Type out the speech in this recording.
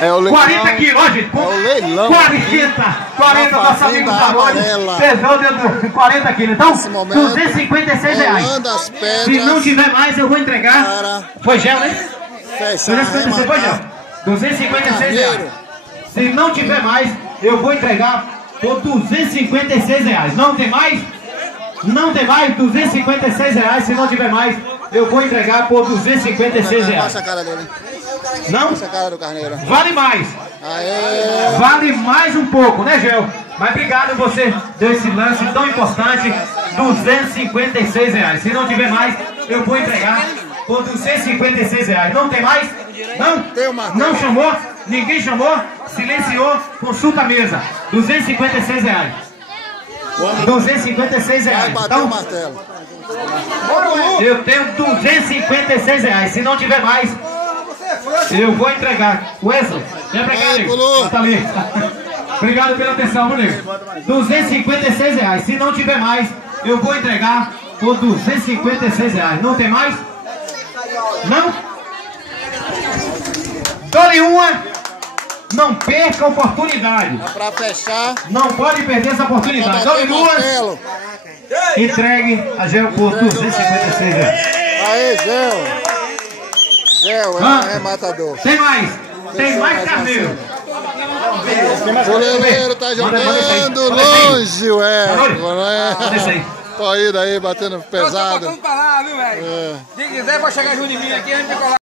É o leilão. 40 quilos, ó, gente. É o leilão. 40, nosso amigo Barone. Pesou dentro de 40 quilos. Então, R$256. Se não tiver mais, eu vou entregar. Foi gel, né? 256 foi gel. R$256. Se não tiver mais, eu vou entregar por R$256. Não tem mais? Não tem mais? R$256. Se não tiver mais, eu vou entregar por R$256. Passa a cara dele. Não? Passa a cara do carneiro. Vale mais. Aê. Vale mais um pouco, né, Gel? Mas obrigado, você deu esse lance tão importante. R$256. Se não tiver mais, eu vou entregar por R$256. Não tem mais? Não? Não chamou? Ninguém chamou? Silenciou? Consulta a mesa. R$256. R$256. Bateu o martelo. Eu tenho R$256. Se não tiver mais, eu vou entregar. Wesley, vem pra cá, nego. Tá ali. Obrigado pela atenção, meu nego. R$256. Se não tiver mais, eu vou entregar por R$256. Não tem mais? Não? Dole uma. Não perca a oportunidade. Pra fechar. Não pode perder essa oportunidade. Dole duas. Entregue a Gel por R$256. Aê, Gel. Gel é matador. Tem mais. Tem mais carneiro. O leileiro tá jogando longe, ué. Deixa aí. Tô indo aí, batendo pesado. Nós tá passando pra lá, viu, velho? Quem quiser pode chegar junto de mim aqui, a gente fica lá.